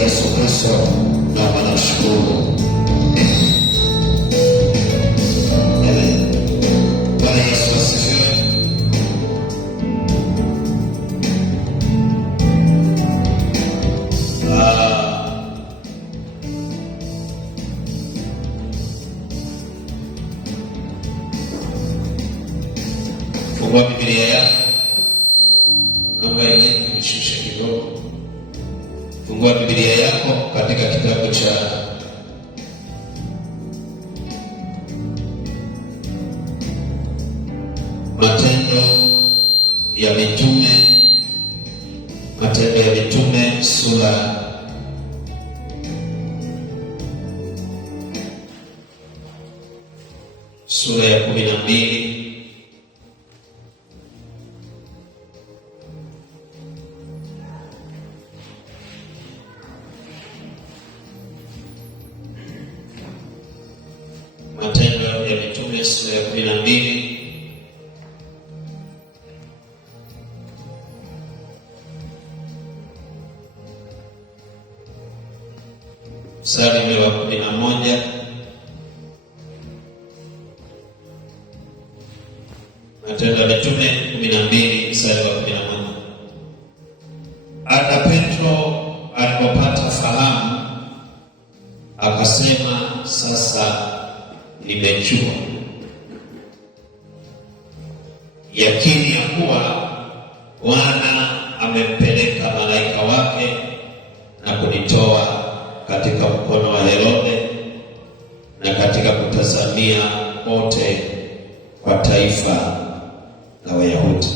Yesu Kristo na wanashukuru. Bwana Yesu asifiwe. Fungua Biblia yako. Naomba nishushe kidogo. Fungua Biblia yako katika kitabu cha Matendo ya Mitume, Matendo ya Mitume sura ya 12. Matendo ya Mitume sura ya 12 mstari wa 11. Matendo ya Mitume 12 mstari wa 11. Hata Petro alipopata fahamu akasema, sasa nimejua yakini ya kuwa Bwana amempeleka malaika wake na kunitoa katika mkono wa Herode na katika kutazamia wote kwa taifa la Wayahudi.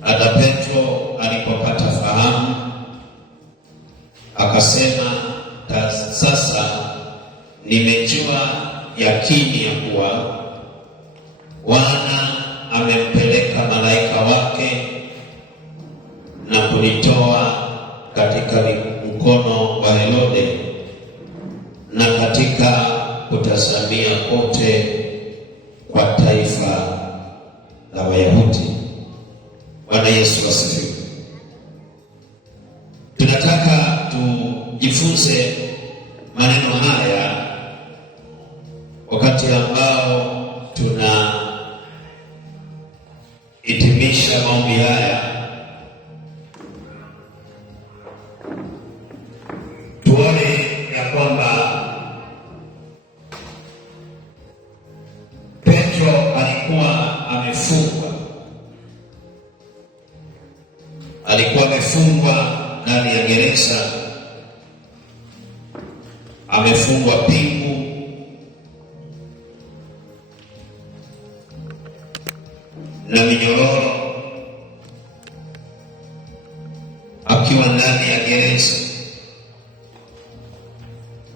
Hata Petro alipopata fahamu akasema, sasa nimejua yakini ya kuwa Bwana amempeleka malaika wake na kunitoa katika mkono wa Herode na katika kutazamia kote kwa taifa la Wayahudi. Bwana Yesu asifiwe. Tunataka tujifunze maneno haya wakati ambao tunahitimisha maombi haya. Tuone ya kwamba Petro alikuwa amefungwa ndani ya gereza, amefungwa pingu, na minyororo, akiwa ndani ya gereza,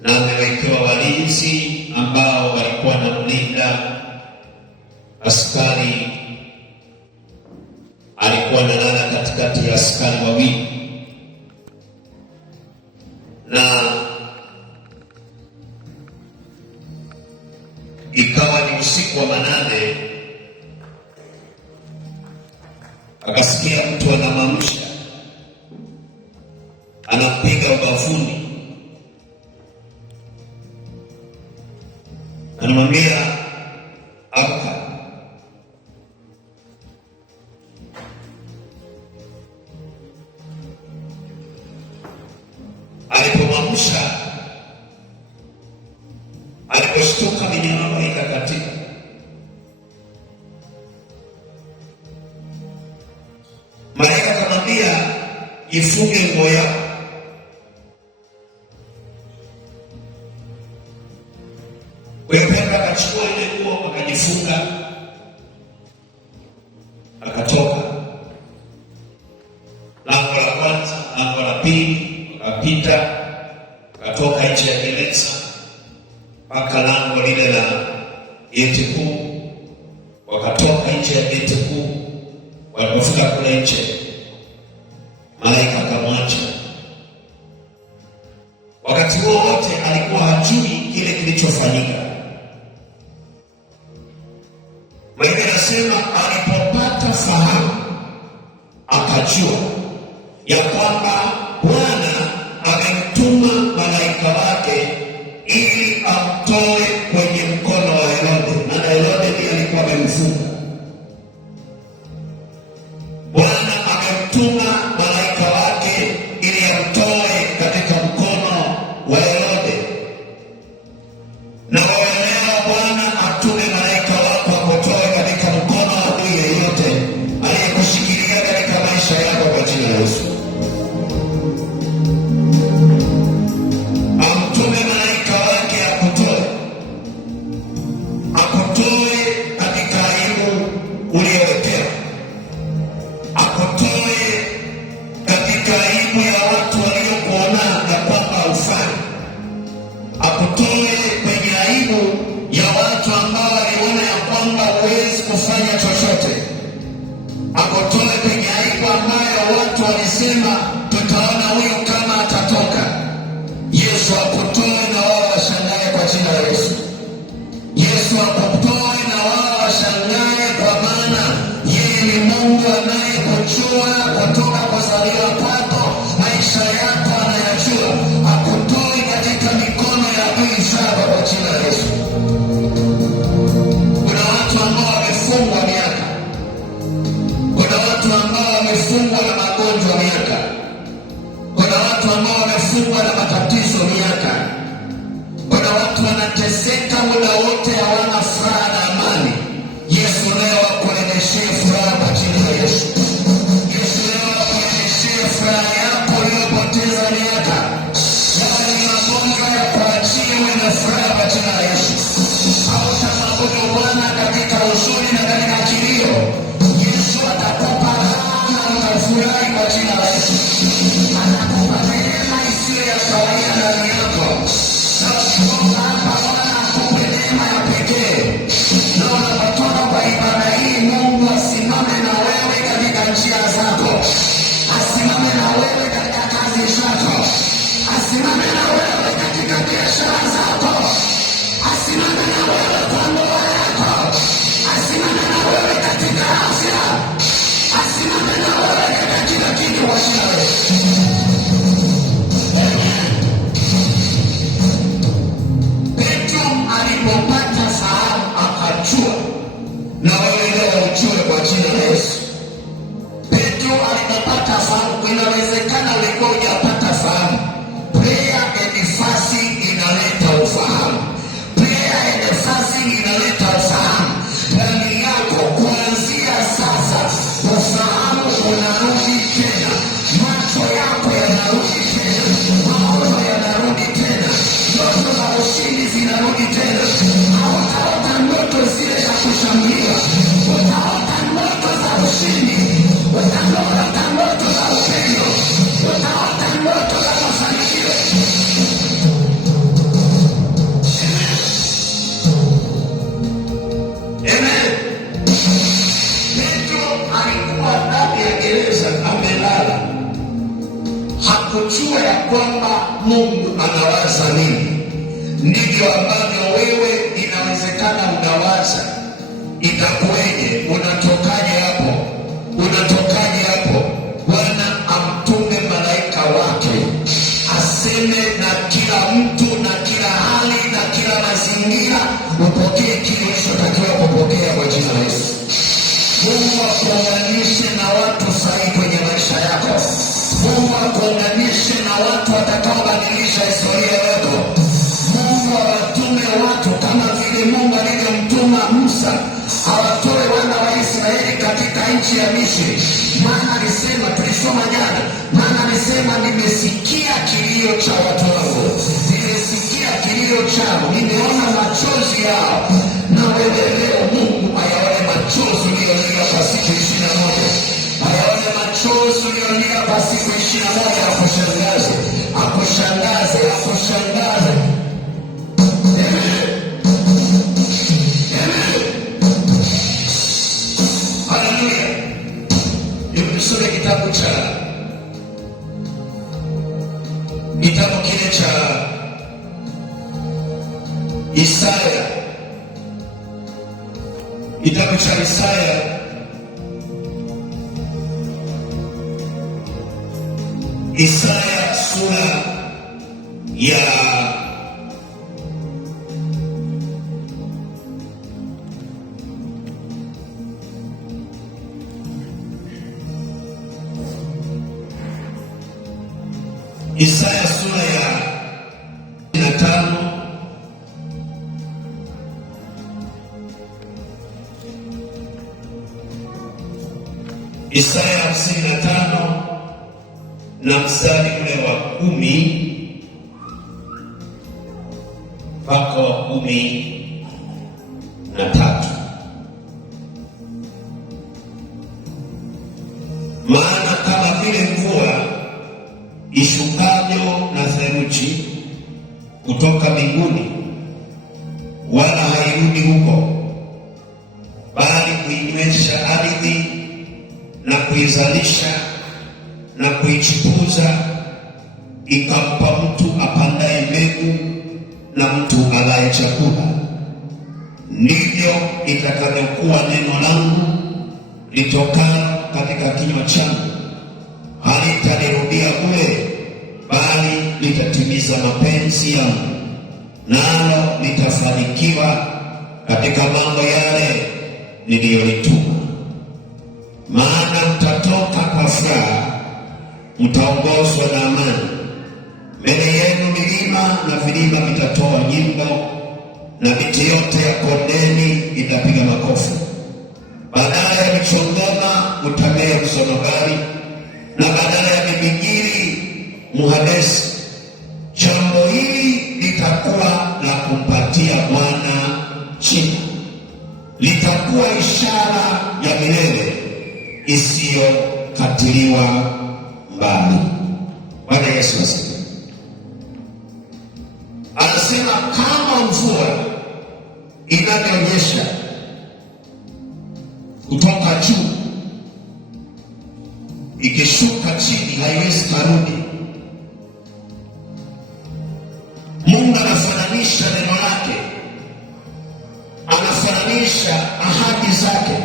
na amewekewa walinzi ambao walikuwa wanamlinda. Askari alikuwa analala katikati ya askari wawili, na ikawa ni usiku wa manane, akasikia mtu anamamsha, anampiga ubavuni, anamwambia amka. Alipomamsha, aliposhtuka, minyororo ikakatika. Malaika akamwambia, jifunge nguo yako. Petro akachukua ile nguo akajifunga, akatoka lango la kwanza, lango la pili, akapita, akatoka nje ya gereza mpaka lango lile la geti kuu, wakatoka nje ya geti kuu. Walipofika kule nje, malaika akamwacha. Wakati huo wote alikuwa hajui kile kilichofanyika. Malaika anasema alipopata fahamu akajua ya kwamba Bwana amemtuma malaika wake ili amtoe kwenye mkono wa Herode, na Herode ndiye alikuwa amemfunga. Bwana amemtuma malaika wake ili amtoe katika mkono wa Herode. Na wewe leo Bwana atume malaika wako akutoe katika mkono wa adui yeyote aliyekushikilia katika maisha yako kwa jina la Yesu. Amtume malaika wake akutoe katika aibu uliyowekewa, akutoe katika aibu ya watu waliokuona ya kwamba hufai, akutoe kwenye aibu ya watu ambao waliona ya kwamba huwezi kufanya chochote, akutoe kwenye aibu ambayo watu walisema tutaona huyu kama atatoka. Yesu akutoe na wao washangae kwa jina la Yesu. Yesu akutoe na wao washangae, kwa maana yeye ni Mungu anayekujua kutoka kuzaliwa kwako, maisha yako anayajua. Akutoe katika mikono ya adui zako kwa jina la Yesu. Kuna watu ambao wamefungwa miaka, kuna watu ambao wamefungwa na magonjwa miaka, kuna watu ambao wamefungwa na matatizo miaka, kuna watu wanateseka muda wote, hawana furaha na amani. Yesu leo akurejeshee furaha kwa jina la Yesu. Yesu leo akurejeshee furaha yako uliyopoteza miaka. Yale ni magonjwa ya kuachie uwe na furaha kwa jina la Yesu. Hautamwabudu Bwana katika huzuni na katika kilio. Yesu atakupa raha na utafurahi kwa jina la Yesu. Atakupa neema isiyo ya kawaida ndani yako. Na ukiomba hapa Bwana akupe neema ya pekee. Na unapotoka kwa ibada hii, Mungu asimame na wewe katika njia zako, asimame na wewe katika kazi zako, asimame na wewe katika biashara zako, asimame na wewe kwa ndoa yako, asimame na wewe katika afya, asimame na wewe katika kila kitu kwa jina la Yesu. Petro alipopata fahamu akajua, na wewe leo ujue kwa jina la Yesu. Petro alipopata fahamu, inawezekana ulikuwa hujapata fahamu. Prayer and fasting inaleta ufahamu. Prayer and fasting inaleta ufahamu ndani yako. Kuanzia sasa ufahamu unarudi tena, macho yako yanarudi tena, maono yanarudi tena, ndoto za ushindi zinarudi tena. Hautaota ndoto zile za kushambulia, utaota ndoto za ushindi, utaota ndoto za upendo, utaota ndoto za mafanikio. Amen. Petro alikuwa ndani ya gereza amelala, hakujua ya kwamba Mungu anawaza nini. Ndivyo ambavyo wewe inawezekana unawaza, itakuweje? Unatokaje hapo? Unatokaje hapo? Bwana amtume malaika wake aseme na kila mtu na kila hali na kila mazingira, upokee kile ulichotakiwa kupokea kwa jina la Yesu. Mungu akuunganishe na watu sahihi kwenye maisha yako. Mungu akuunganishe na watu watakaobadilisha historia yako. Mungu awatume watu kama vile Mungu alivyomtuma Musa awatoe wana wa Israeli katika nchi ya Misri. Maana alisema, tulisoma jana, maana alisema nimesikia kilio cha watu wangu, nimesikia kilio chao, nimeona machozi yao. Na wewe leo Mungu ayaone machozi uliyolia kwa siku 21, ayaone machozi uliyolia kwa siku 21, akushangaze, akushangaze, akushangaze. Haleluya. Tusome kitabu kile cha Isaya, kitabu cha Isaya Isaya sura ya Isaya sura ya 55 Isaya 55 na mstari ule wa 10 mpaka wa 13. Maana kama vile mvua ishukavyo na theluji kutoka mbinguni, wala hairudi huko, bali kuinywesha ardhi na kuizalisha na kuichipuza, ikampa mtu apandaye mbegu na mtu alaye chakula, ndivyo itakavyokuwa neno langu litokalo katika kinywa changu; halitanirudia bure, bali litatimiza mapenzi yangu, nalo litafanikiwa katika mambo yale niliyolituma. Maana mtatoka kwa furaha, mtaongozwa na amani. Mbele yenu milima na vilima vitatoa nyimbo, na miti yote ya kondeni itapiga makofi. Badala ya michongoma mtamea msonobari, na badala ya mibigiri muhadesi. Jambo hili litakuwa la kumpatia Bwana jina, litakuwa ishara ya milele isiyokatiliwa mbali. Bwana Yesu asifiwe. Anasema kama mvua inavyonyesha kutoka juu ikishuka chini, haiwezi kurudi. Mungu anafananisha neno lake, anafananisha ahadi zake,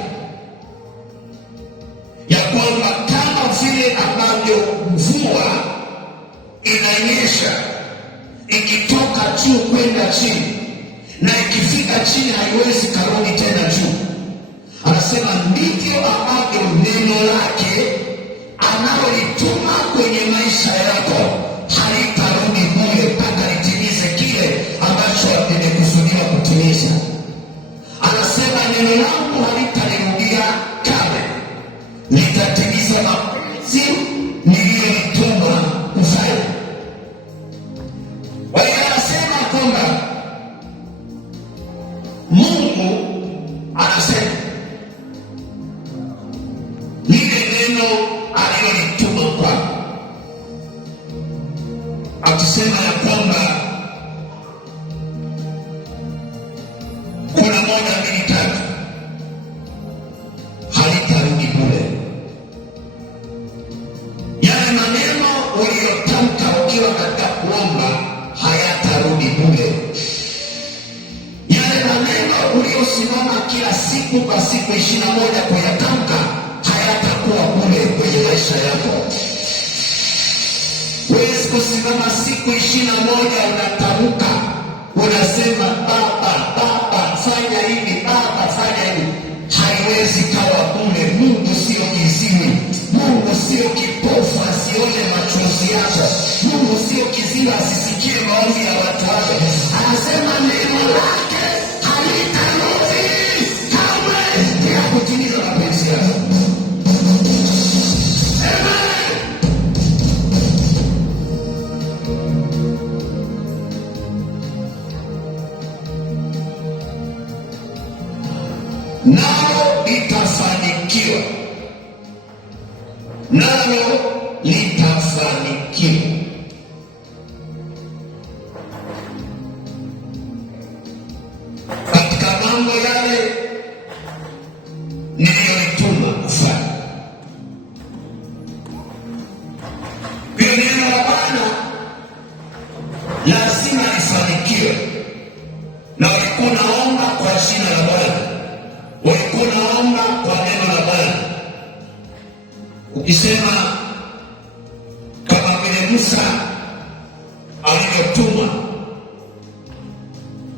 ya kwamba kama vile ambavyo mvua inanyesha ikitoka juu kwenda chini, na ikifika chini haiwezi kurudi tena juu, anasema ndivyo ambavyo neno lake analolituma kwenye maisha yako halitarudi bure, mpaka litimize kile ambacho limekusudiwa kutimiza. Anasema neno langu halitanirudia kamwe, litatimiza mapenzi niliyolituma kufanya. Kwa hiyo anasema kwamba Mungu anasema lile neno alilolituma kwako, akisema ya kwamba kuna 1, 2, 3, halitarudi bure. Yale maneno uliyotamka ukiwa katika kuomba hayatarudi bure. Yale maneno uliyosimama kila siku kwa siku 21 kuyatamka hayatakuwa bure kwenye maisha yako. Huwezi kusimama siku 21 unatamka, unasema Baba, Baba fanya hivi, Baba fanya hivi. Haiwezi kawa bure. Mungu sio kiziwi, Mungu sio kipofu asione machozi yako, Mungu sio kiziwi asisikie maombi ya watu wake. Anasema neno lake halitarudi kamwe bila kutimiza mapenzi yako. Nalo litafanikiwa, nalo litafanikiwa. Katika mambo yale niliyolituma kufanya. Kwa neno la Bwana lazima lifanikiwe, na ulikuwa unaomba kwa jina la Bwana, ulikuwa unaomba kwa neno la Bwana, ukisema kama Musa alivyotumwa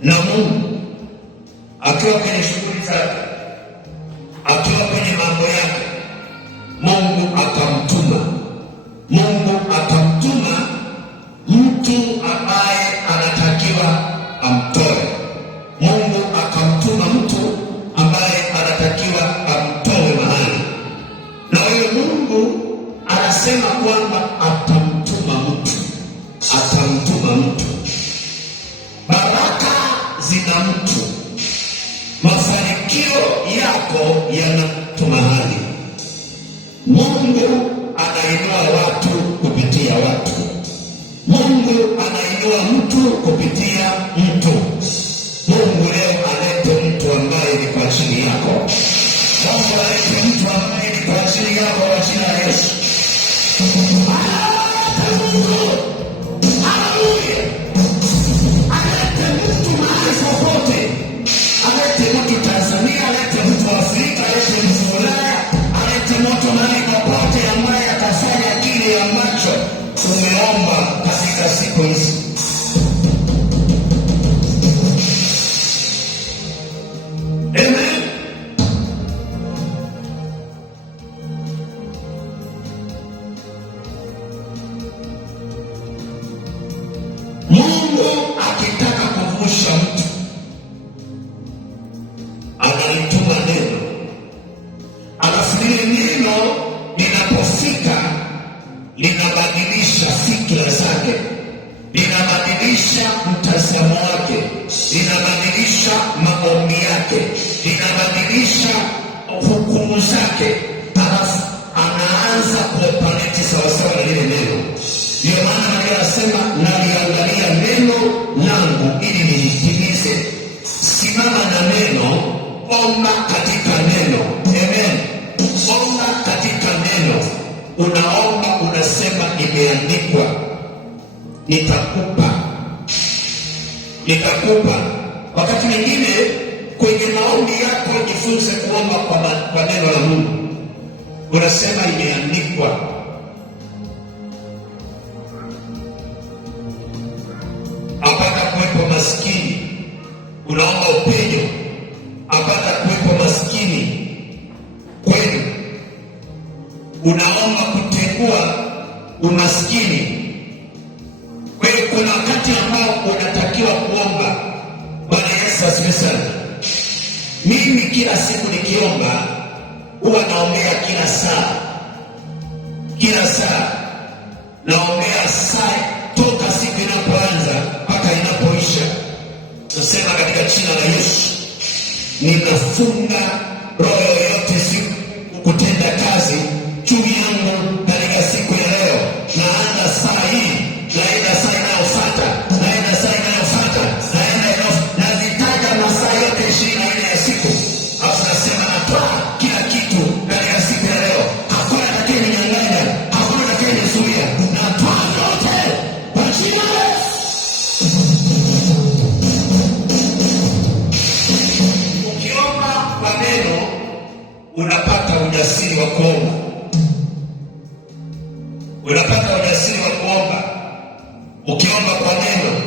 na Mungu, akiwa kwenye shughuli zake, akiwa kwenye mambo yake, Mungu akamtuma. Mungu akamtuma mtu ambaye anatakiwa amtoe. Mungu akamtuma mtu ambaye anatakiwa amtoe mahali, na huyo Mungu anasema kwamba atamtuma mtu. Baraka zina mtu, mafanikio yako yana mtu mahali. Mungu anainua watu kupitia watu. Mungu anainua mtu kupitia mtu. Mungu leo alete mtu ambaye ni kwa ajili yako. Mungu alete mtu ambaye ni kwa ajili yako kwa jina la Yesu. Haleluya. Alete mtu mahali popote. Alete mtu Tanzania, alete mtu Afrika, alete mtu Ulaya, alete mtu mahali popote ambaye atafanya kile ambacho tumeomba katika siku hizi. Amen. Mungu akitaka kuvusha mtu analituma neno, alafu lile neno linapofika linabadilisha fikra zake, linabadilisha mtazamo wake, linabadilisha maombi yake, linabadilisha hukumu zake, alafu anaanza kuoperate sawasawa na lile neno. Ndio maana anasema naliangalia neno langu ili nilitimize. Simama na neno, omba katika neno. Amen. Omba katika neno. Unaomba unasema imeandikwa, nitakupa. Wakati mwingine kwenye maombi yako jifunze kuomba kwa neno la Mungu. Unasema imeandikwa. Apata kuwepo maskini, unaomba upenyo. Apata kuwepo maskini kwenu, unaomba kutegua umaskini. Kwa hiyo kuna wakati ambao unatakiwa kuomba. Bwana Yesu asifiwe sana. Mimi kila siku nikiomba huwa naombea kila saa naombea saa toka siku inapoanza mpaka inapoisha. Nasema katika jina la Yesu, ninafunga roho yoyote siku kutenda kazi juu yangu katika siku ya leo. Naanza saa hii, naenda saa inayofuata, naenda saa inayofuata, nazitaja masaa yote 24 ya siku. Hapo nasema natoa kila kitu katika siku ya leo. Hakuna atakayenyang'anya, hakuna atakayenizuia. Natoa yote kwa jina la Yesu. Ukiomba kwa neno unapata ujasiri wa kuomba. Ukiomba kwa neno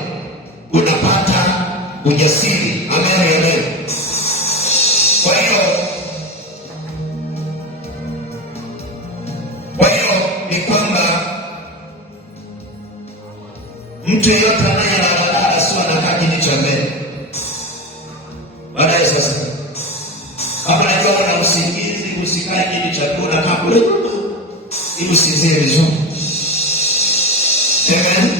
unapata ujasiri. Amen. Kwa hiyo ni kwamba mtu yeyote anayelala sio anakaa kiti cha mbele. Baadaye sasa, kama najua una usingizi, usikae kiti cha kuna kabla ili usinzie vizuri. Amen.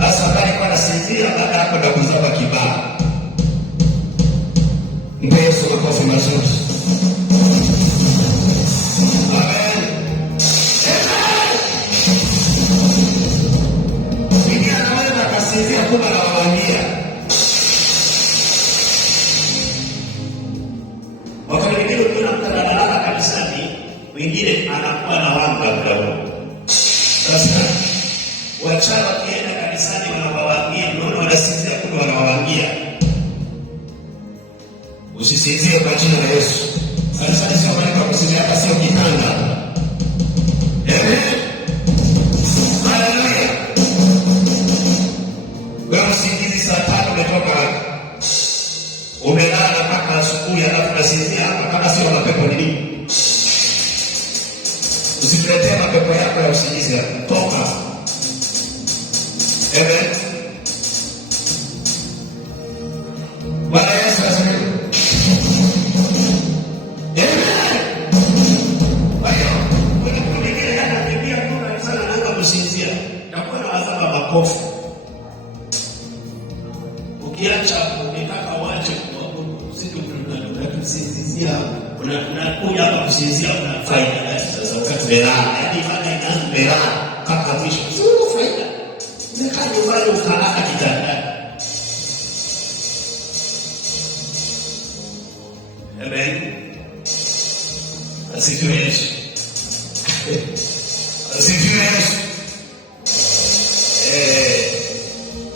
Sasa bali kwa nasinzia, baada hapo ndo kuzaba kibao. Mpe Yesu makofi mazuri. Amen. Mwingine anaweza akasinzia kumbe anawaambia. Wakati mwingine ukiona mtu analala kanisani, mwingine anakuwa na wanga muda huo. Sasa wachawi wakienda kanisani wanawaambia, unaona wanasinzia kumbe wanawaambia. Usisinzie kwa jina la Yesu. Kanisani sio mahali pa kusinzia, hapa sio kitanda. Amen. Usikuletee mapepo yako ya usingizi ya toka. Amen. Bwana Yesu asifiwe. Amen. Hayo, kuna kile yana biblia kuna sana naanza kusinzia. Takuwa na wazaba makofi. Ukiacha unataka uache kuabudu, siku kusinzia, unakuja hapa kusinzia una faida. Sasa wakati melala, yaani baada ya melala mpaka mwisho, sio faida. Umekaa nyumbani ukalala kitandani. Amen. Asifiwe Yesu. Asifiwe Yesu.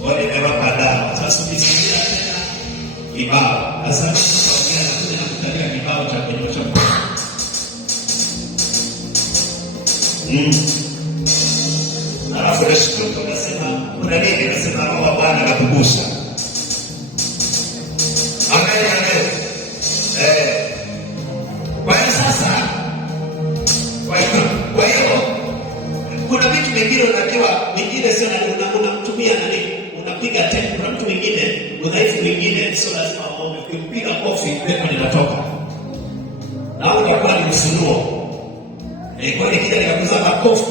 Wale kama dawa. Sasa ukisikia tena kibao. Sasa tunaongea na tunakutalia kibao cha kunyosha. Alafu nashukuru tunasema kuna nini nasema roho wa Bwana anakugusa. Amen, amen. Kwa hiyo sasa kwa hiyo kuna vitu vingine unajua vingine sio unamtumia nani unapiga tena. Kuna mtu mwingine udhaifu mwingine sio lazima aombe, ukipiga kofi pepo linatoka na utakuwa ni ufunuo. Kwa hiyo kile kinakuza makofi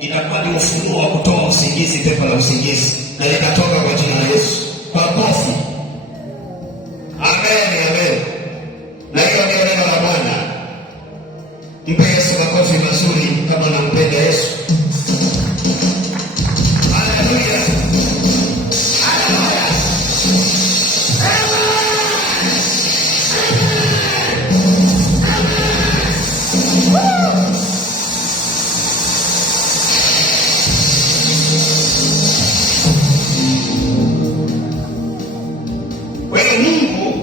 inakuwa ni ufunuo wa kutoa usingizi, pepo la usingizi, na linatoka kwa jina la Yesu kwa kofi. Amen, amen. Na hiyo ndio neno la Bwana. Mpe Yesu makofi mazuri kama unampenda Yesu. Haleluya. Haleluya. Wewe Mungu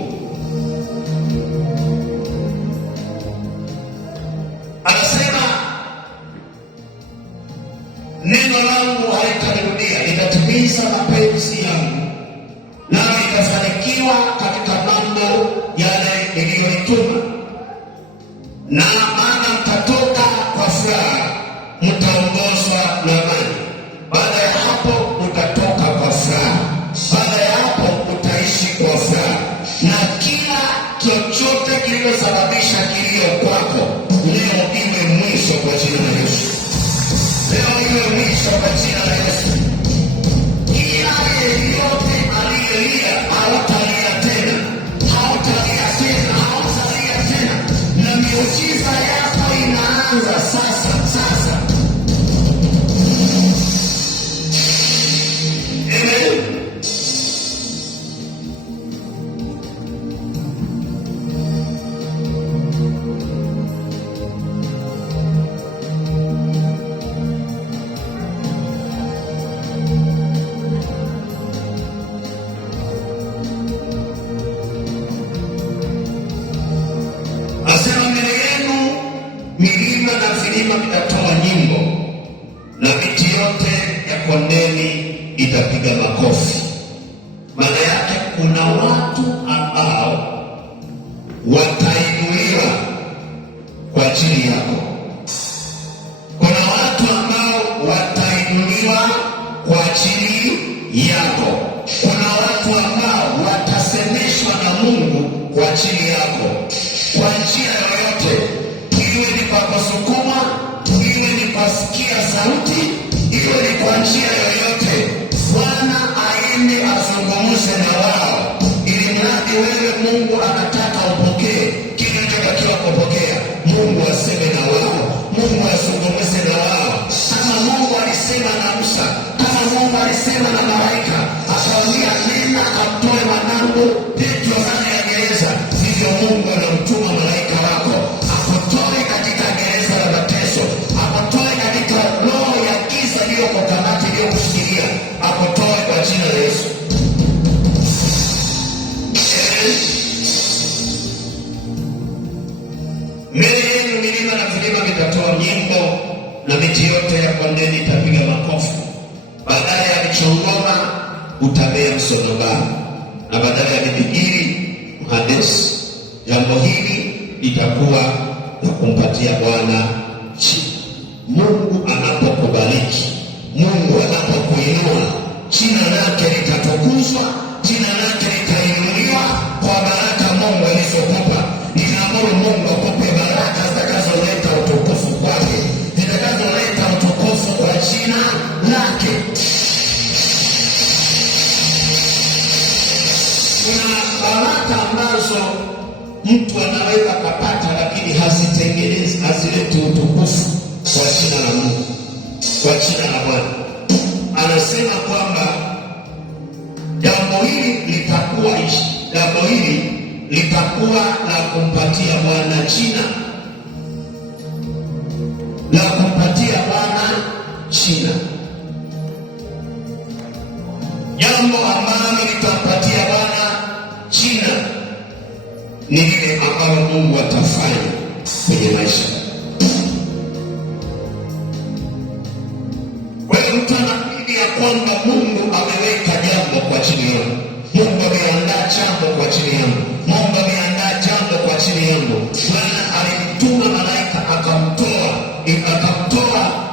anasema neno langu halitanirudia, litatimiza mapenzi yangu, nami nitafanikiwa katika mambo yale niliyotuma. Na maana mtatoka kwa furaha, mtaongozwa na amani. Baada ya hapo utatoka kwa furaha, baada ya hapo utaishi kwa furaha, na kila chochote kilichosababisha kilio kwako leo iwe mwisho kwa jina la Yesu. Leo iwe mwisho kwa jina la Yesu. Kila yeyote aliyelia hautalia tena, hautalia tena, hautalia tena, na miujiza yako inaanza sasa. Amen. Asema mbele yenu milima na vilima vitatoa nyimbo, na miti yote ya kondeni itapiga makofi. Maana yake kuna watu ambao watainuliwa kwa ajili yako. Kuna watu ambao watainuliwa kwa ajili yako. Kuna watu ambao watasemeshwa na Mungu kwa ajili yako, kwa njia yoyote, iwe ni kwa kusukuma, iwe ni kusikia sauti, iwe ni kwa njia yoyote. Bwana aende azungumze na wao, ili mradi wewe Mungu anataka upokee kile unachotakiwa kupokea. Mungu aseme na wao, Mungu azungumze na wao, kama Mungu alisema na Musa, kama Mungu alisema na malaika, akawaambia nenda kamtoe mwanangu Petro ndani ya gereza. Hivyo Mungu anamtuma malaika wako akutoe katika gereza la mateso, akutoe katika roho ya giza iliyoko kamati iliyokushikilia, akutoe kwa jina la Yesu. Mbele yenu milima na vilima vitatoa nyimbo, na miti yote ya kondeni itapiga makofi. Badala ya michongoma utamea msonobari, na badala ya mibigiri mhadesi. Jambo hili litakuwa la kumpatia Bwana sifa. Mungu anapokubariki, Mungu anapokuinua, jina lake litatukuzwa, jina lake litainuliwa kwa baraka Mungu alizokupa. Ninaamuru Mungu akupe baraka zitakazoleta utukufu kwake, zitakazoleta utukufu kwa jina lake. Kuna baraka ambazo mtu anaweza kupata, lakini hazitengenezi, hazileti utukufu kwa jina la Mungu, kwa jina la Bwana. Anasema kwamba jambo hili litakuwa la kumpatia Bwana jina, la kumpatia Bwana jina. Jambo ambalo litampatia Bwana jina ni lile ambalo Mungu atafanya kwenye maisha. Mtu anaamini ya kwamba Mungu ameweka jambo kwa ajili yangu, Mungu ameandaa jambo kwa ajili yangu, Mungu ameandaa jambo kwa ajili yangu. Bwana alimtuma malaika akamtoa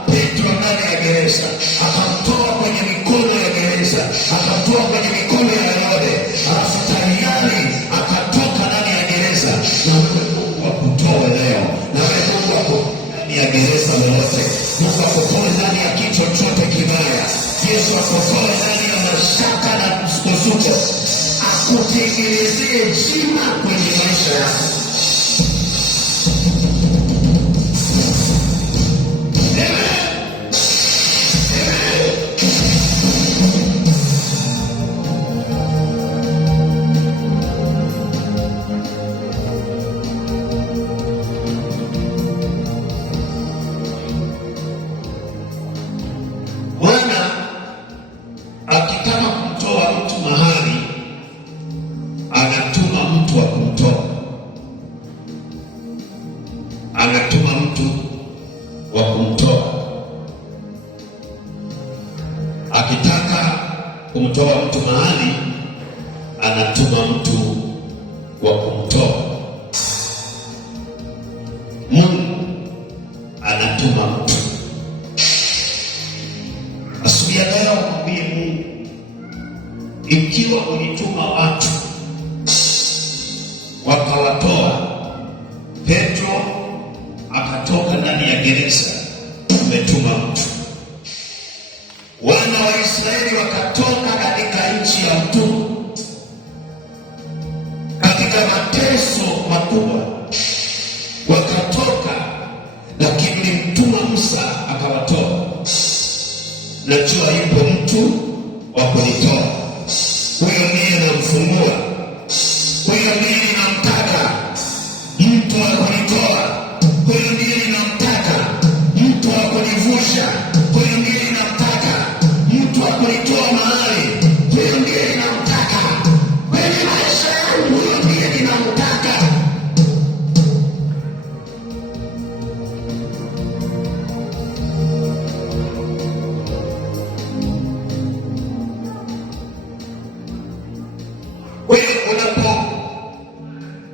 Petro ndani ya gereza, akamtoa kwenye mikono ya gereza, akamtoa kwenye mikono ya Herode, alafu tayari akatoka ndani ya gereza. Na wewe Mungu akutoe leo, na wewe Mungu akutoe ndani ya gereza lolote, Mungu akutoe ndani ya kitu chochote kibaya. Yesu akutoe ndani ya mashaka na msukosuko, akutengenezee jina kwenye maisha yako. Akitaka kumtoa mtu mahali, anatuma mtu wa kumtoa, anatuma mtu wa kumtoa. Akitaka kumtoa mtu mahali, anatuma mtu wa kumtoa. Mungu anatuma mtu. Asubuhi ya leo mwambie Mungu, ikiwa ulituma watu wakawatoa Petro akatoka ndani ya gereza, umetuma mtu. Wana wa Israeli wakatoka katika nchi ya utumwa, katika mateso makubwa wakatoka, lakini ulimtuma Musa akawatoa. Najua yupo mtu wa kunitoa, huyo ndiye namfungua, huyo ndiye ninamtaka, mtu wa kunitoa, huyo ndiye ninamtaka, mtu wa kunivusha, huyo ndiye ninamtaka, mtu wa kunitoa mahali, huyo ndiye ninamtaka kwenye maisha yangu, huyo ndiye ninamtaka.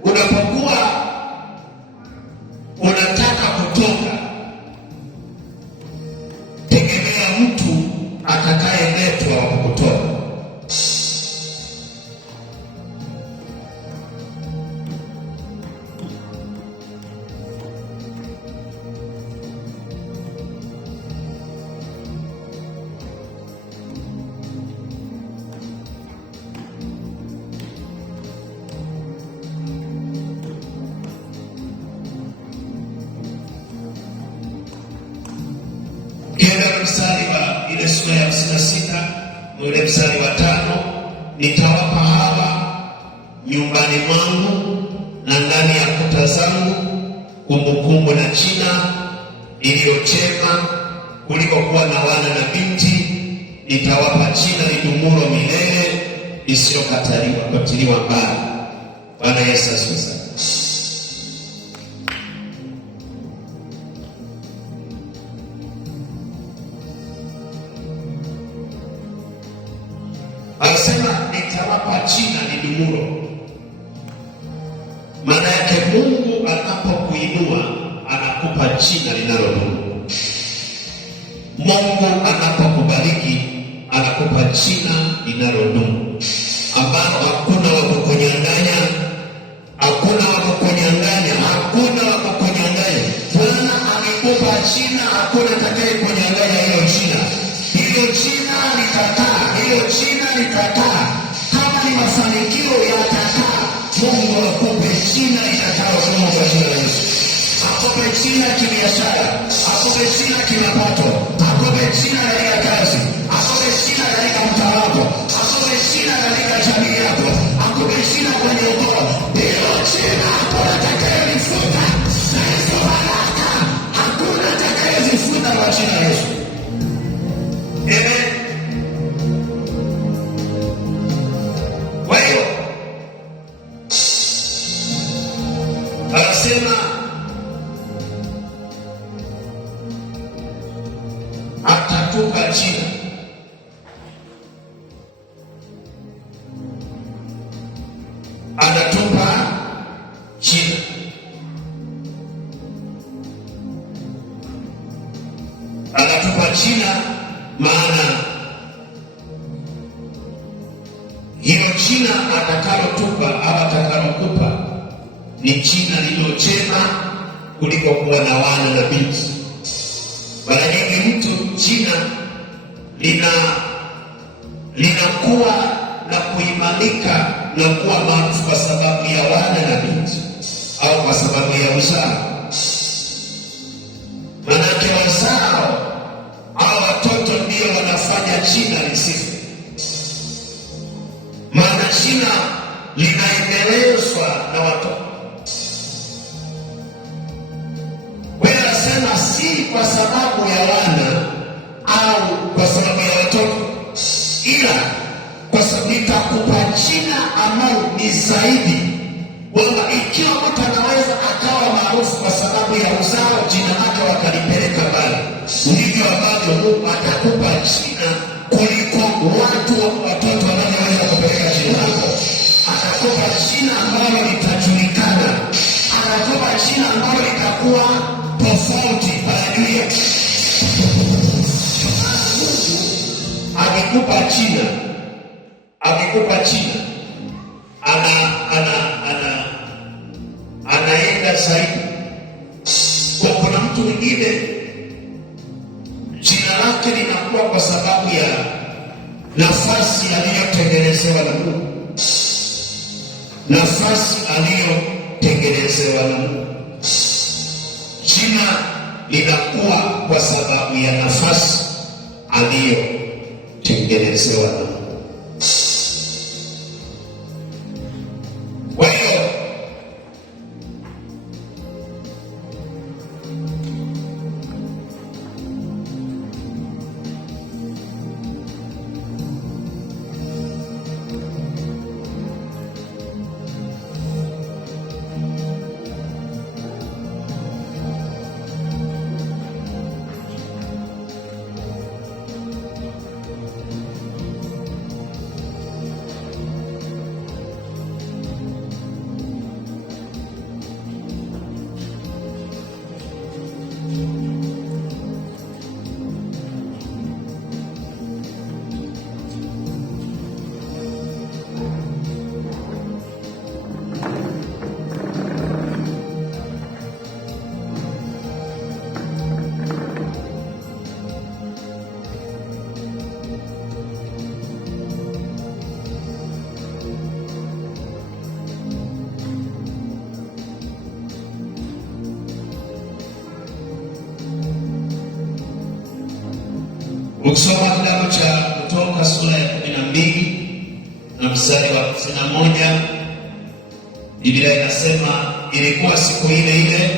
Unapokuwa unataka kutoka, tegemea mtu atakayeletwa wa kukutoa. Ukienda mstari wa ile sura ya 56 ule mstari wa 5, nitawapa hawa nyumbani mwangu na ndani ya kuta zangu kumbukumbu na jina iliyochema kuliko kuwa na wana na binti. Nitawapa jina lidumulo milele, isiyokatiliwa mbali. Bwana Yesu asifiwe. Anasema nitawapa jina lidumulo. Maana yake Mungu anapokuinua anakupa jina linalodumu. Mungu anapokubariki anakupa jina linalodumu, ambalo hakuna wa kukunyang'anya, hakuna wa kukunyang'anya, hakuna wa kukunyang'anya. Bwana amekupa jina, hakuna atakaye kunyang'anya hilo jina. Hilo jina litakaa, hilo jina litakaa. Kama ni mafanikio yatakaa. Mungu akupe jina litakalodumu kwa jina la Yesu. Akupe jina kibiashara, akupe jina kimapato, akupe jina katika kazi, akupe jina katika mtaa wako, akupe jina katika jamii yako, akupe jina kwenye ukoo. Hilo jina hakuna atakayelifuta, na hizo baraka hakuna atakayezifuta kwa jina la Yesu. Amen. Kwa hiyo anasema atatupa jina. Atatupa jina. Atatupa jina, maana hilo jina atakalotupa au atakalokupa ni jina lililo jema kuliko kuwa na wana na binti. Mara nyingi mtu jina linakuwa na kuimarika na kuwa maarufu kwa sababu ya wana na binti au kwa sababu ya uzao. Manake wazao au watoto ndio wanafanya jina lisifu, maana jina linaendelezwa na watoto. Anasema si kwa sababu ya wana au kwa sababu ya watoto, ila kwa sababu nitakupa jina ambalo ni zaidi. Kwamba ikiwa mtu anaweza akawa maarufu kwa sababu ya uzao, jina lake wakalipeleka mbali, ndivyo ambavyo Mungu atakupa jina kuliko watoto wanaoweza kupeleka jina lako. Atakupa jina ambalo litajulikana, atakupa jina ambalo litakuwa tofauti. Haleluya. Akikupa jina anaenda zaidi. Kwa kuna mtu mwingine jina lake linakuwa kwa sababu ya nafasi aliyotengenezewa na Mungu, nafasi aliyotengenezewa na Mungu. Jina linakuwa kwa sababu ya nafasi aliyotengenezewa na Mungu. Kwa hiyo ukisoma kitabu cha Kutoka sura ya 12 na mstari wa 11, Biblia inasema ilikuwa siku ile ile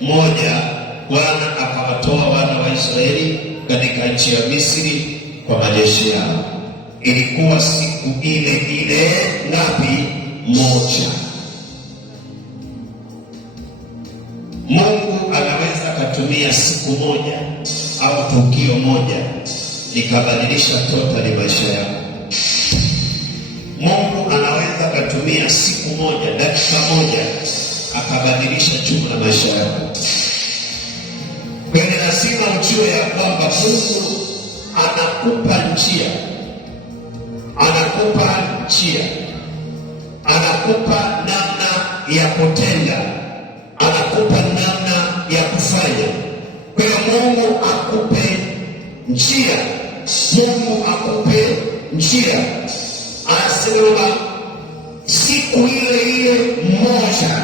moja Bwana akawatoa wana wa Israeli katika nchi ya Misri kwa majeshi yao. Ilikuwa siku ile ile ngapi? Moja. Mungu anaweza kutumia siku moja au tukio moja likabadilisha totally maisha yako. Mungu anaweza kutumia siku moja, dakika moja akabadilisha jumla maisha yako. Kwa hiyo lazima ujue ya kwamba Mungu anakupa njia, anakupa namna ya kutenda, anakupa namna ya kufanya. Kwa hiyo Mungu akupe njia, Anasema siku ile moja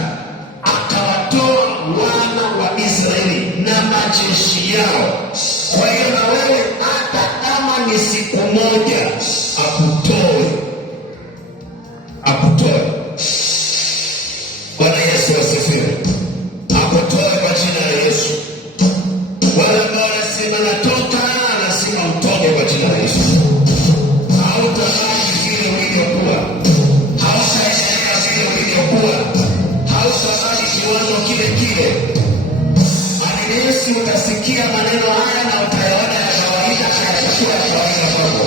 akawatoa wana wa Israeli na majeshi yao. Kwa hiyo na wewe hata kama ni siku moja akutoe. Bwana Yesu asifiwe. Akutoe kwa jina la Yesu. Wale ambao wanasema natoka, anasema utoke kwa jina la Yesu. Hautabaki vile ulivyokuwa, hautaendelea vile ulivyokuwa, hautabaki kiwango kile kile. Yesu, utasikia maneno haya na utayaona ya kawaida, hayatakuwa ya kawaida kwako.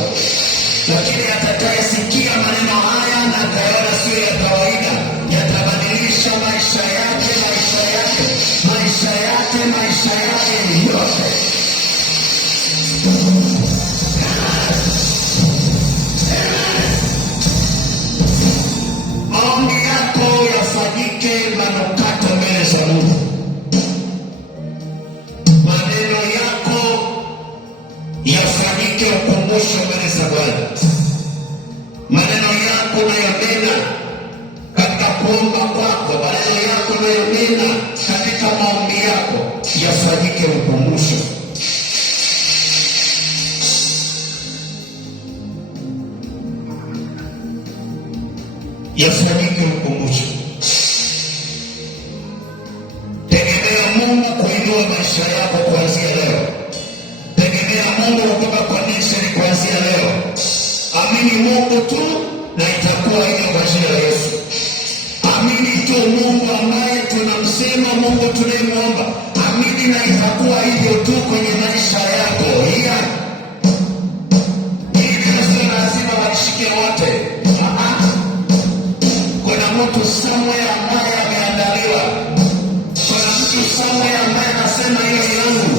Lakini atakayesikia maneno haya na atayaona sio ya kawaida, yatabadilisha maisha yake yote. Maombi yako yafanyike manukato mbele za Mungu. Yafanyike ukumbusho mbele za Bwana. Maneno yako unayonena katika kuomba kwako, maneno yako unayonena katika maombi yako yafanyike ukumbusho. Tegemea Mungu kuinua maisha yako kuanzia leo. Mungu kutoka kwa nishani kuanzia leo. Amini Mungu tu na itakuwa hivyo kwa jina la Yesu. Amini tu Mungu ambaye tunamsema, Mungu tunayemwomba. Amini na itakuwa hivyo tu kwenye maisha yako. Hii lazima washike wote. Kuna mtu somewhere ambaye ameandaliwa. Kuna mtu somewhere ambaye anasema hiyo yangu.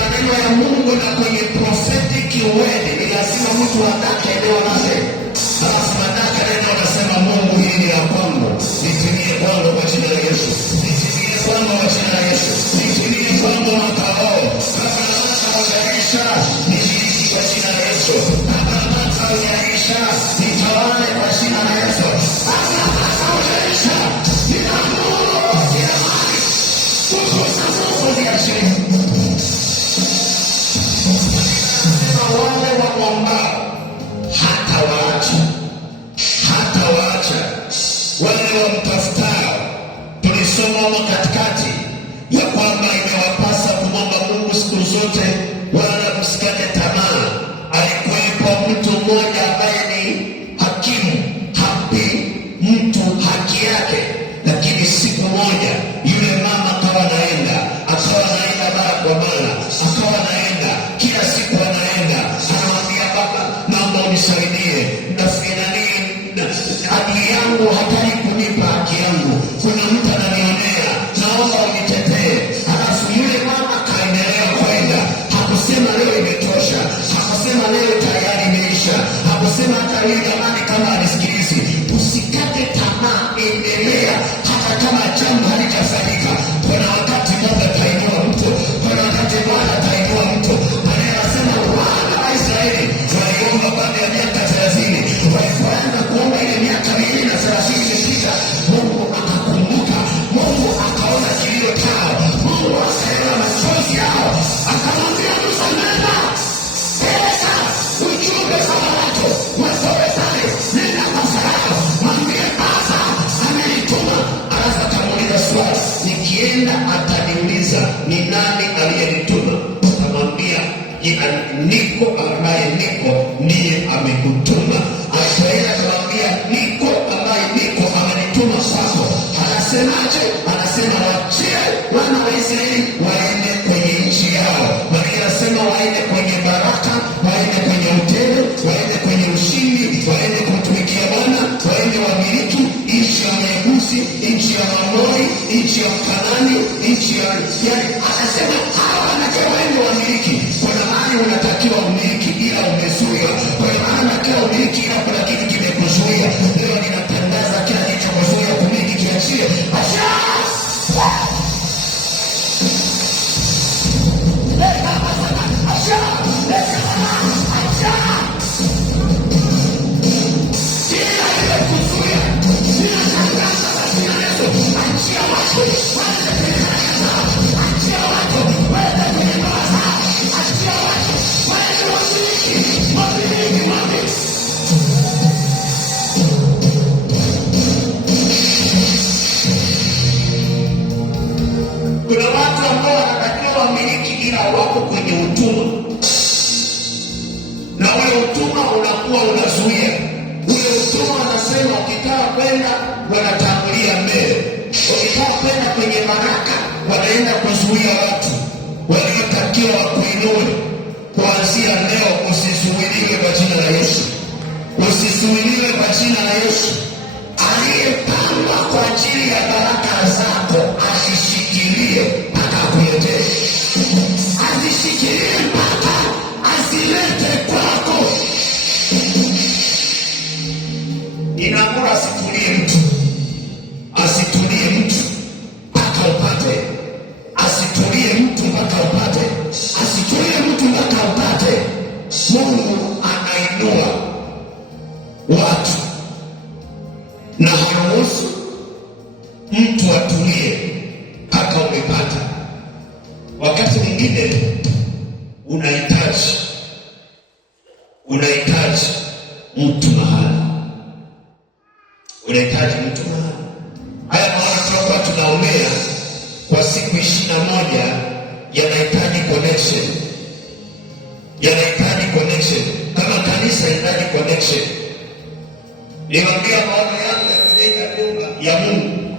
Maneno ya Mungu na kwenye prophetic word ni lazima mtu atake eneo lake. Alafu atake neno anasema Mungu hii ni ya kwangu. Nitimie kwangu kwa jina la Yesu. Nitimie kwangu kwa jina la Yesu. Nitimie kwangu mwaka huu. Kama mwaka ujaisha, nishiriki kwa jina la Yesu. Kama mwaka ujaisha, nitawale kwa jina la Yesu. Kama mwaka ujaisha, ninaamuru ya mali. Kukusa Mungu ya shirika. Wale wamwambao hatawaacha, wale wamtafutao. Tulisoma huko katikati ya kwamba imewapasa kumwomba Mungu siku zote, wala msikate tamaa. Alikuwepo mtu mmoja ambaye ni hakimu, hampi mtu haki yake, lakini siku moja yule mama akawa anaenda mara kwa mara, akawa anaenda kila siku, anamwambia baba, naomba unisaidie, haki yangu hataki kunipa haki yangu, kuna mtu ananionea, naomba unitetee. Halafu yule mama akaendelea kwenda, hakusema leo imetosha, hakusema leo tayari imeisha, hakusema hata leo jamani kama anisikilizi. Usikate tamaa, endelea hata kama jambo halijafanyika. Kuna wakati Mungu atainua mtu, kuna wakati Bwana atainua mtu. Anasema wana wa Israeli waliomba baada ya miaka 30, walipoanza kuomba ile miaka 230 ilipita, Mungu akakumbuka, Mungu akaona kilio chao, Mungu akaelewa machozi yao, akamwambia Musa, nenda pesa ujumbe kwa watu watoe pale, nenda kwa Farao mwambie baba amenituma. Alafu akamuuliza swali, nikienda ataniuliza ni nani aliyenituma? Akamwambia niko ambaye niko ndiye amekutuma. Akaenda akamwambia niko ambaye niko amenituma kwako. Anasemaje? Anasema wachie wana wa Israeli waende kwenye nchi yao. Biblia inasema waende kwenye baraka, waende kwenye utele, waende kwenye ushindi, waende kumtumikia Bwana, waende wamiliki nchi ya Yebusi, nchi ya Amori, nchi ya Kanaani, nchi ya anasema utumwa, na ule utumwa unakuwa unazuia. Ule utumwa anasema ukitaka kwenda wanatangulia mbele, ukitaka kwenda kwenye baraka wanaenda kuzuia watu waliotakiwa wakuinue. Kuanzia leo usizuiliwe kwa jina la Yesu, usizuiliwe kwa jina la Yesu. Aliyepangwa kwa ajili ya baraka zako asishikilie mpaka akuletee, asishikilie mpaka asilete kwako. Inakuwa asitulie mtu, asitulie mtu mpaka upate, asitulie mtu mpaka upate, asitulie mtu mpaka upate. Mungu anainua watu na haruhusu mtu atulie mpaka umepata. Wakati mwingine unahitaji mtu mahali, unahitaji mtu mahali. Haya maana tutakuwa tunaombea kwa siku 21 yanahitaji connection, yanahitaji connection. Kama kanisa inahitaji connection. Niwaambia maono yangu ya kujenga nyumba ya Mungu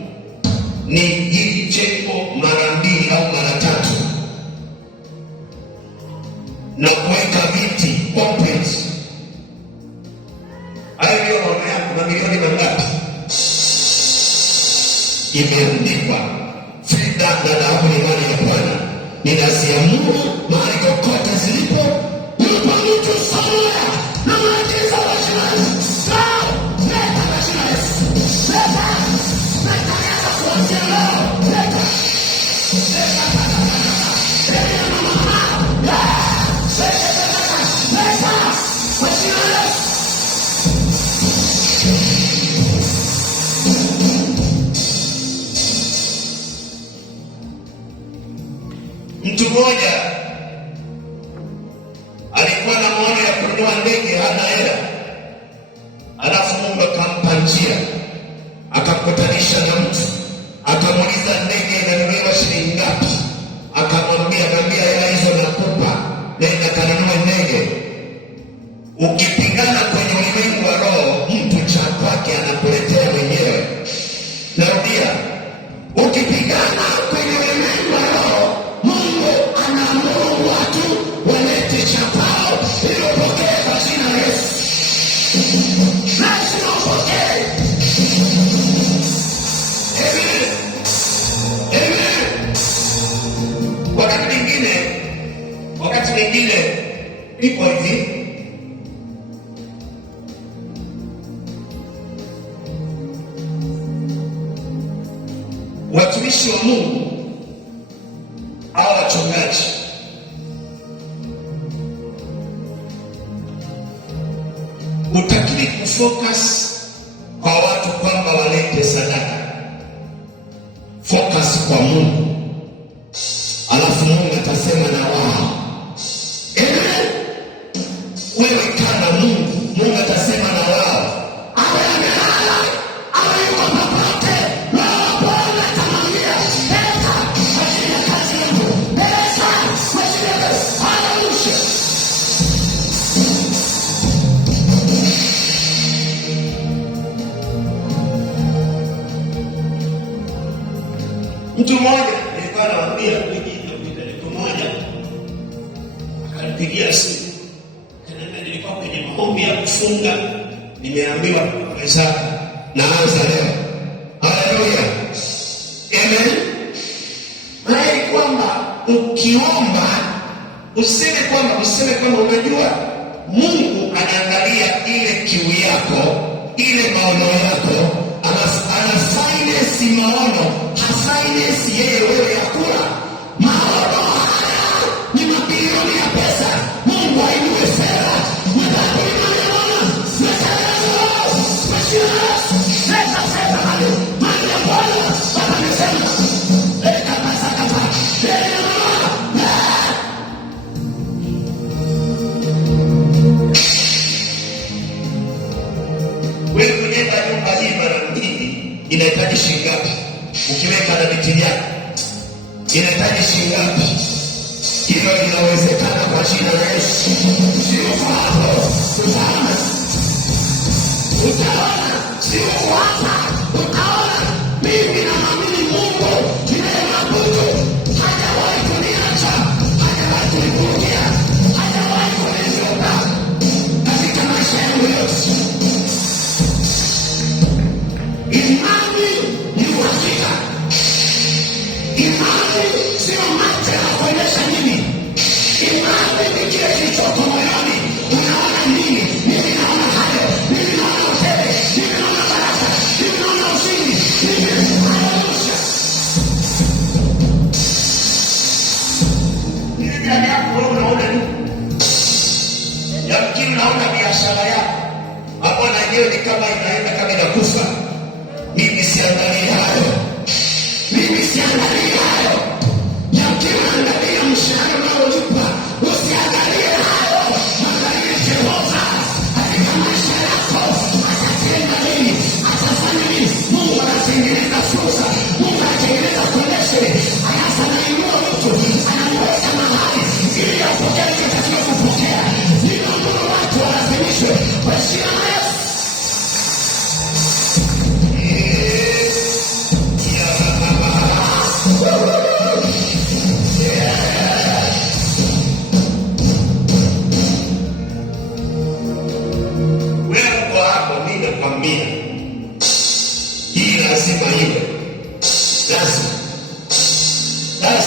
ni hili jengo mara 2 au mara 3 na kuweka viti complete. Hayo ndio maono yangu. Mamilioni mangapi imeandikwa fedha na dhahabu ni mali ya Bwana. Ninaziamuru mahali kokote zilipo, yupo mtu somewhere na maagizo wa Yesu. Mtu mmoja alikuwa na maono ya kununua ndege, hana hela. Alafu Mungu akampa njia, akakutanisha na mtu, akamuuliza ndege inanunuliwa shilingi ngapi? Akamwambia hela hizo nakupa, nenda kanunue ndege. Ukipigana kwenye ulimwengu wa roho, mtu cha kwake anakuletea mwenyewe. Narudia, ukipigana kwenye ulimwengu wa roho, Mungu anaamuru watu walete chapao ili upokee kwa jina la Yesu. Lazima upokee. Amen. Amen. Wakati mwingine iko hivi, watumishi wa Mungu au wachungaji utakiri kufocus kwa watu kwamba walete sadaka. Focus kwa Mungu, alafu Mungu atasema na wao. Amen. Wewe kama Mungu atasema na wao. Awe amelala, awe yuko popote, roho Bwana atamwambia, leta kwa ajili ya kazi yangu, leta kwa ajili ya kazi. Haleluya. Mtu mmoja alikuwa anawaambia mtu mmoja akanipigia simu, akaniambia nilikuwa kwenye maombi ya kufunga, nimeambiwa wenzako naanza leo. Haleluya. Amen. Maana kwamba ukiomba useme kwamba unajua Mungu anaangalia ile kiu yako, ile maono yako, ana finance maono, hafinance yeye wewe ya kula. Maono haya ni mabilioni ya pesa. Mungu ainue fedha. Mwanadamu anaona leta fedha hali. Mali ya Bwana anasema leta pesa kama wewe kujenga nyumba hii mara mbili inahitaji shilingi ngapi? Ukiweka na miti yako inahitaji shilingi ngapi? Hilo linawezekana. kile kilichoko moyoni. Unaona nini? Mimi naona hayo. Mimi naona utele. Mimi naona baraka. Mimi naona ushindi. Haleluya. Ile ndani yako unaona nini? Yamkini unaona biashara yako hapo na yenyewe ni kama inaenda kama inakufa. Mimi siangalie hayo. Mimi siangalie hayo. Yamkini unaangalia mshahara unaolipa. Usiangalie hayo. Angalia Jehova katika maisha yako. Atatenda nini? Atafanya nini? Mungu anatengeneza fursa. Mungu anatengeneza connection. Anainua mtu. Anamweka mahali ili apokee kitakiwa kupokea. Ninaomba watu walazimishwe kwa jina la Yesu. Hii lazima iwe. Lazima. Na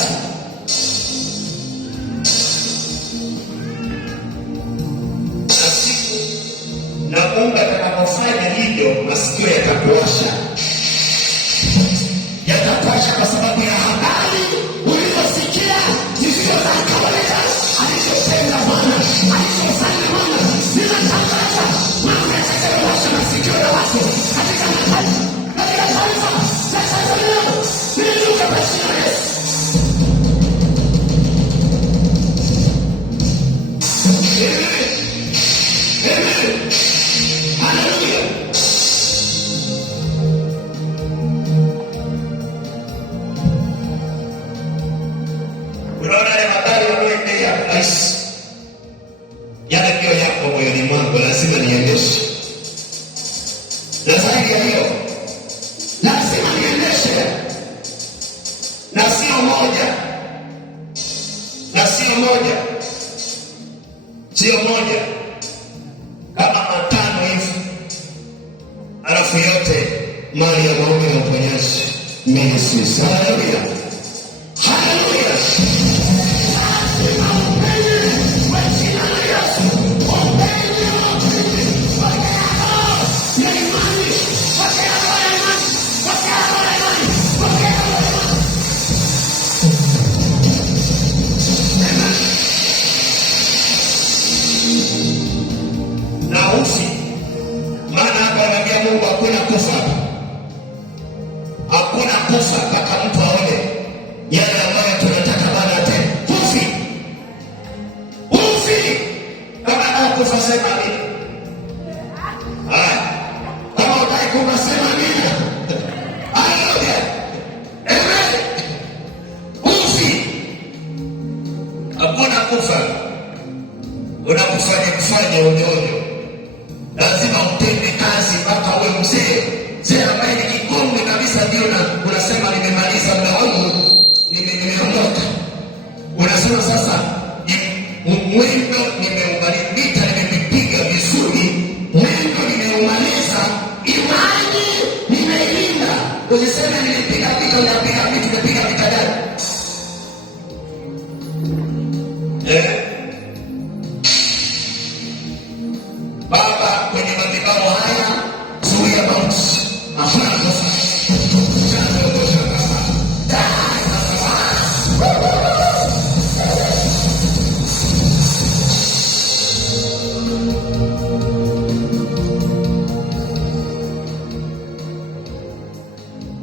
siku na Mungu atakapofanya hivyo, masikio yatakuosha. Yatakuosha kwa sababu ya habari ulizosikia zisizo za kawaida. Alichopenda Bwana, alichofanya Bwana, zinatangaza mambo yatakayowasha masikio ya watu katika mataifa. Unaona ya habari yanayoendelea rais. Yale ndio yako moyoni mwangu, lazima niendeshe. Na zaidi ya hiyo, lazima niendeshe. Na sio moja. Kama matano hivi. Alafu yote mali ya maombi na uponyaji. Ministries. Haleluya. Haleluya. Na ufi. Maana hapa anambia Mungu hakuna kufa. Hakuna kufa mpaka mtu aone yale ambayo tunataka baada tena. Ufi. Kama hakufa sema nini? Kama utaki kufa sema nini? Haleluya. Amen. Ufi. Hakuna kufa. Unakufanya onyo. Lazima utende kazi mpaka uwe mzee ambaye ni kikongwe kabisa, ndio unasema nimemaliza muda wangu, nimeondoka. Unasema sasa mwendo nimeumaliza, nimepiga vizuri, mwendo nimeumaliza, imani nimeilinda. Usiseme nimepiga vita gani? Baba, kwenye madhabahu haya zuia mauti. Hakuna kufa.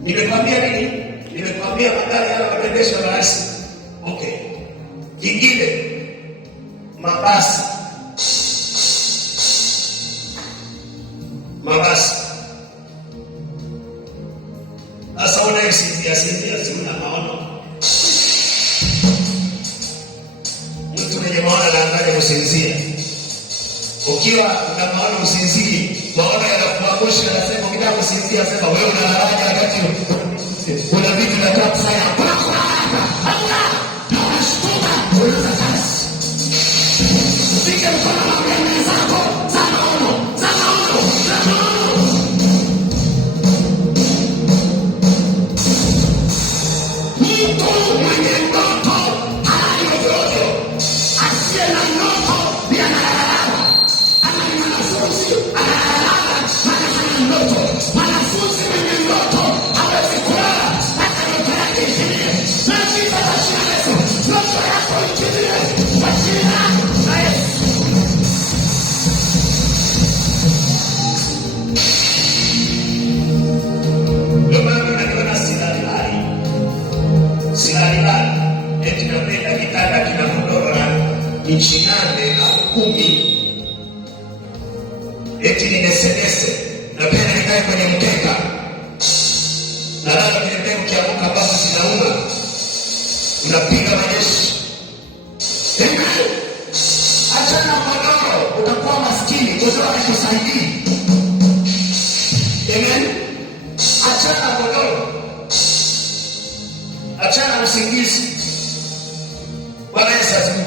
Nimekwambia nini? Nimekwambia magari haya yanapendeshwa na rasi. Okay. Kingine, mabasi. Sasa unayesinzia sina maono. Mtu mwenye maono anaangalia usinzie. Ukiwa na maono usinzie, maono yanakuangusha, anasema ukitaka kusinzia sema wewe unalalaje wakati kuna vitu nataka kufanya. Hakuna. Na unashtuka, unaanza kazi. Usike mkono wa mbele zako, za maono. Mtu mwenye ndoto hana ndoto. Asiye na ndoto inchi 8 au 10, eti ninesenese, napenda nikae kwenye mkeka na lala kwenye mkeka, ukiamuka basi zinauma, unapiga majeshi. Achana godoro, utakuwa maskini, godoro haikusaidii. Amen. Achana godoro, achana usingizi. Bwana Yesu asifiwe.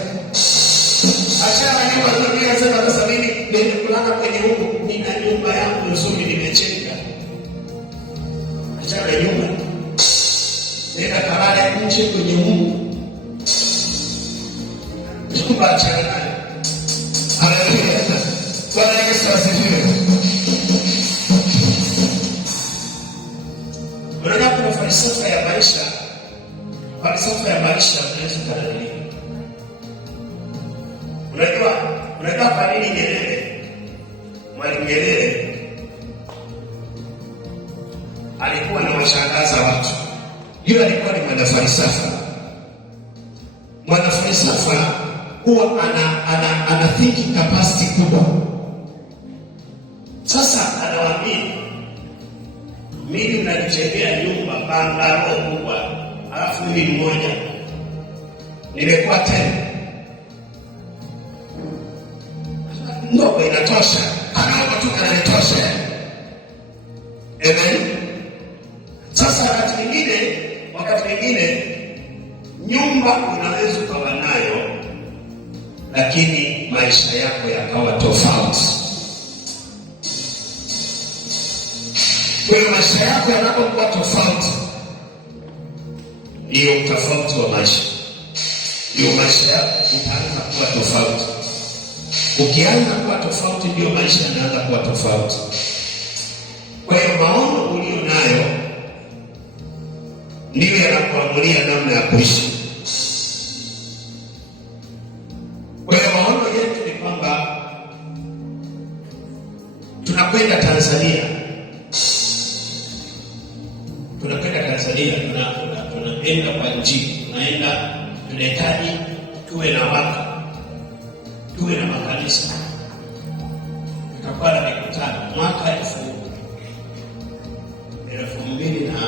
Achana nyumba nzuri, anasema sasa mimi ndio kulala kwenye huko, nina nyumba yangu nzuri nimechenga. Achana nyumba, nenda kalale nje kwenye Mungu. Nyumba achana nayo. Haleluya. Bwana Yesu asifiwe. Unaona kuna falsafa ya maisha. Falsafa ya maisha unaweza kadhalika. Unajua kwa nini Mwalimu Nyerere alikuwa na washangaza watu? Yule alikuwa ni mwanafalsafa. Mwanafalsafa huwa ana thinking capacity kubwa. Sasa anawaambia, mimi mnanijengea nyumba bangalo kubwa, alafu mimi mmoja nimekuwa 10. Ndogo inatosha, anaomba tu kananitosha. Amen. Sasa wakati mwingine nyumba unaweza ukawa nayo, lakini maisha yako yakawa tofauti. Kwa hiyo maisha yako yanapokuwa tofauti, ndio tofauti wa maisha, ndio maisha yako utaanza kuwa tofauti. Ukianza kuwa tofauti, ndio maisha yanaanza kuwa tofauti. Kwa hiyo maono ulio nayo ndio yanakuamulia namna ya kuishi. Kwa hiyo maono yetu ni kwamba tunakwenda Tanzania, tunaenda kwa nchi, tunahitaji tuwe na watu, tuwe na makanisa. Tutakuwa na mikutano mwaka 2010 na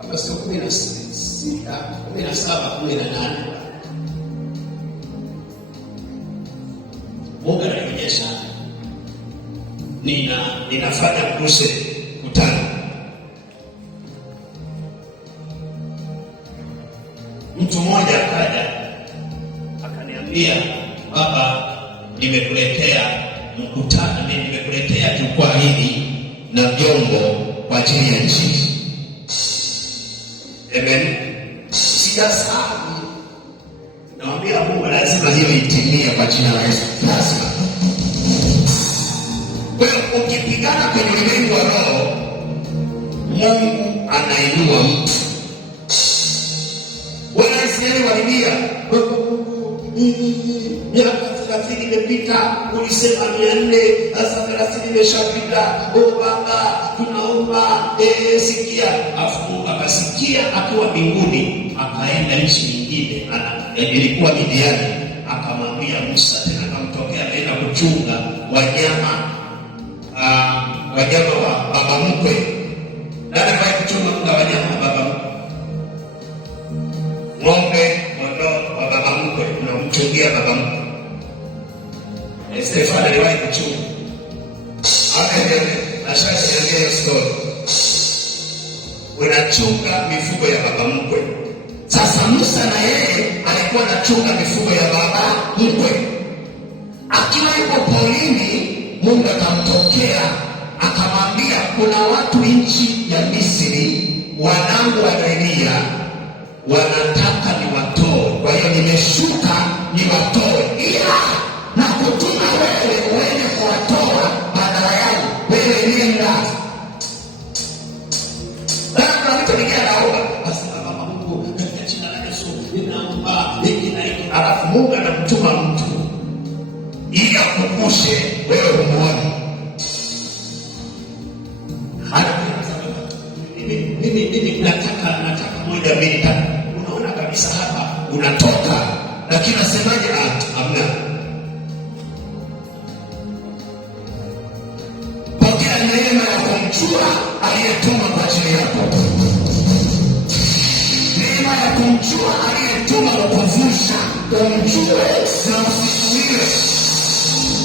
kama sio 16, 17, 18. Mungu ananionyesha ninafanya mkutano. Mtu mmoja akaja akaniambia, baba, nimekuletea mkutano, nimekuletea jukwaa hili na vyombo kwa ajili ya nchi. Amen. Sijasahau. Naambia Mungu lazima hiyo itimie kwa jina la Yesu. Lazima. Kwa hiyo ukipigana kwenye ulimwengu wa roho, Mungu anainua mtu. Wanaisraeli walilia, miaka 30 imepita, ulisema 400, sasa 30 imeshapita. Baba, tunaomba sikia. Afu akasikia akiwa mbinguni, akaenda nchi nyingine, ilikuwa Midiani. Akamwambia Musa, tena akamtokea, aenda kuchunga wanyama wa baba mkwe. Nani kwa kuchunga wanyama wa baba mkwe? Ng'ombe, kondoo wa baba mkwe, unamchungia baba mkwe. Stefano aliwahi kuchunga. Ashasikia hiyo story. Unachunga mifugo ya baba mkwe. Sasa Musa na yeye alikuwa anachunga mifugo ya baba mkwe. Akiwa yuko porini, Mungu akamtokea akamwambia, kuna watu nchi ya Misri, wanangu wa Elia, wanataka niwatoe. Kwa hiyo nimeshuka niwatoe, ila na kutuma wewe uende kuwatoa badala yangu. Wewe nenda. Baba mtumikia naomba, basi baba Mungu, katika jina la Yesu ninaomba hiki na hiki. Alafu Mungu anamtuma mtu ili akukumbushe wewe umuone. Mimi nataka 1, 2, 3. kabisa hapa unatoka, lakini nasemaje? Hamna. Pokea neema ya kumjua aliyetuma kwa ajili yako, neema ya kumjua aliyetuma kukuvusha, umjue na usizuiwe.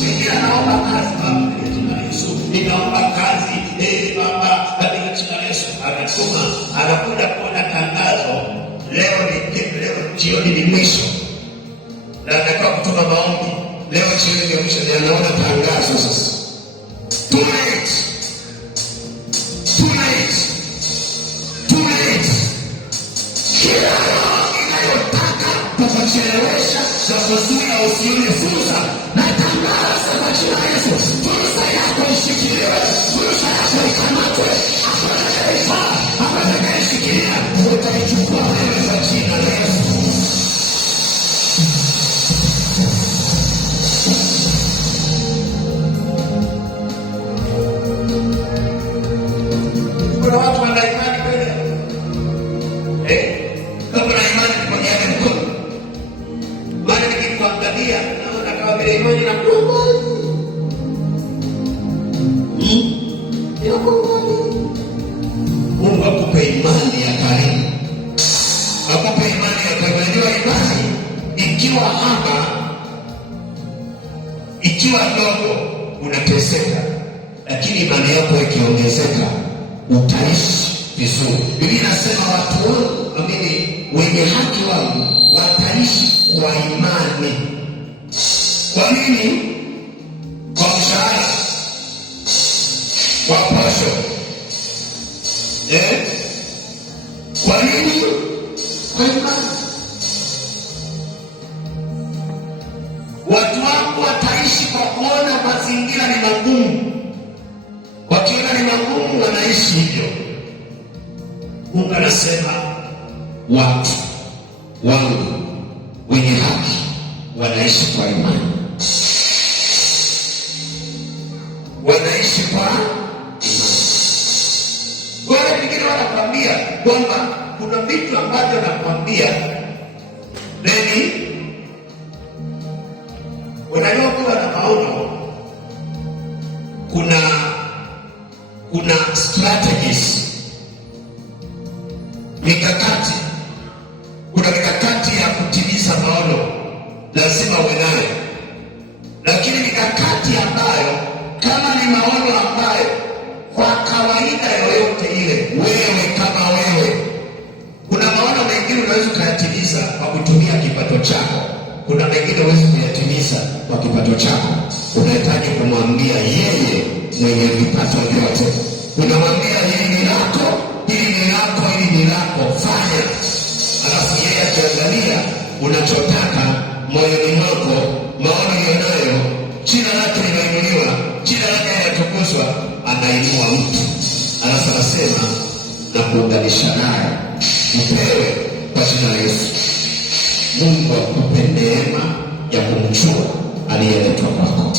Mimi naomba kazi Baba katika jina la Yesu, ninaomba kazi Baba katika jina la Yesu. Anatuma, anakuja kuona tangazo leo jioni ni mwisho, na anataka kutuma maombi leo jioni ni mwisho, na anaona tangazo sasa. Too late. Kila roho inayotaka kukuchelewesha na kuzuia usione fursa, na tangaza kwa jina la Yesu, fursa yako ishikiliwe, fursa yako ikamatwe. Hakuna atakayeshikilia, utaichukua wewe kwa jina la Yesu. Kuna watu wana imani kweli? Kama na imani kwenye mkono. Maana nikikuangalia naona kama vile imani na Mungu. Mungu akupe imani ya karibu. Akupe imani ya karibu. Unajua imani ikiwa hapa, ikiwa ndogo unateseka, lakini imani yako ikiongezeka utaishi vizuri. Biblia inasema watu wangu, wenye haki wangu wataishi kwa imani. Kwa nini? Kwa mshahara, kwa posho. Kwa nini? Kwa imani. Watu wangu wataishi kwa kuona mazingira ni magumu. Wakiona ni magumu wanaishi hivyo. Mungu anasema watu wangu wenye haki wanaishi kwa imani. Wanaishi kwa imani. Wale wengine wanakwambia kwamba kuna vitu ambavyo nakwambia neni, unajua kuwa na maono, kuna strategies, mikakati. Kuna mikakati ya kutimiza maono, lazima uwe nayo. Lakini mikakati ambayo kama ni maono ambayo kwa kawaida yoyote ile, wewe kama wewe, kuna maono mengine unaweza kuyatimiza kwa kutumia kipato chako. Kuna mengine huwezi kuyatimiza kwa kipato chako. Unahitaji kumwambia yeye mwenye vipato vyote, unamwambia hili ni lako, hili ni lako, hili ni lako, fanya. Alafu yeye akiangalia unachotaka moyoni mwako, maono yonayo, jina lake linainuliwa, jina lake linatukuzwa, anainua mtu. Alafu anasema na kuunganisha naye, upewe kwa jina la Yesu. Mungu akupe neema ya kumjua aliyeletwa kwako.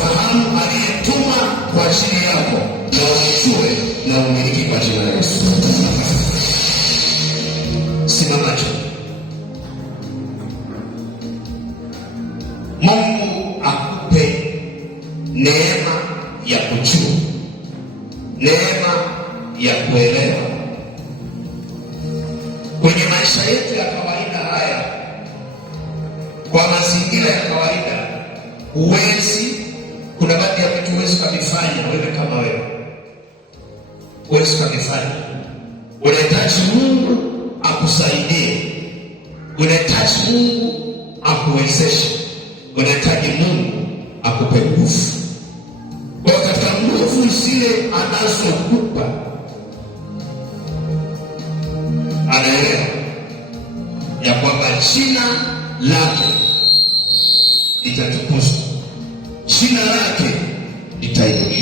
Fahamu aliyetuma kwa ajili yako, na umjue na umiliki kwa jina la Yesu. Simama tu. Mungu akupe neema ya kujua, neema ya kuelewa. Kwenye maisha yetu ya kawaida haya, kwa mazingira ya kawaida, kuna baadhi ya vitu huwezi kuvifanya wewe kama wewe. Huwezi kuvifanya. Unahitaji Mungu akusaidie. Unahitaji Mungu akuwezeshe. Unahitaji Mungu akupe nguvu. Kwa katika nguvu zile anazokupa, anaelewa ya kwamba jina lake litatukuzwa, jina lake litainuliwa.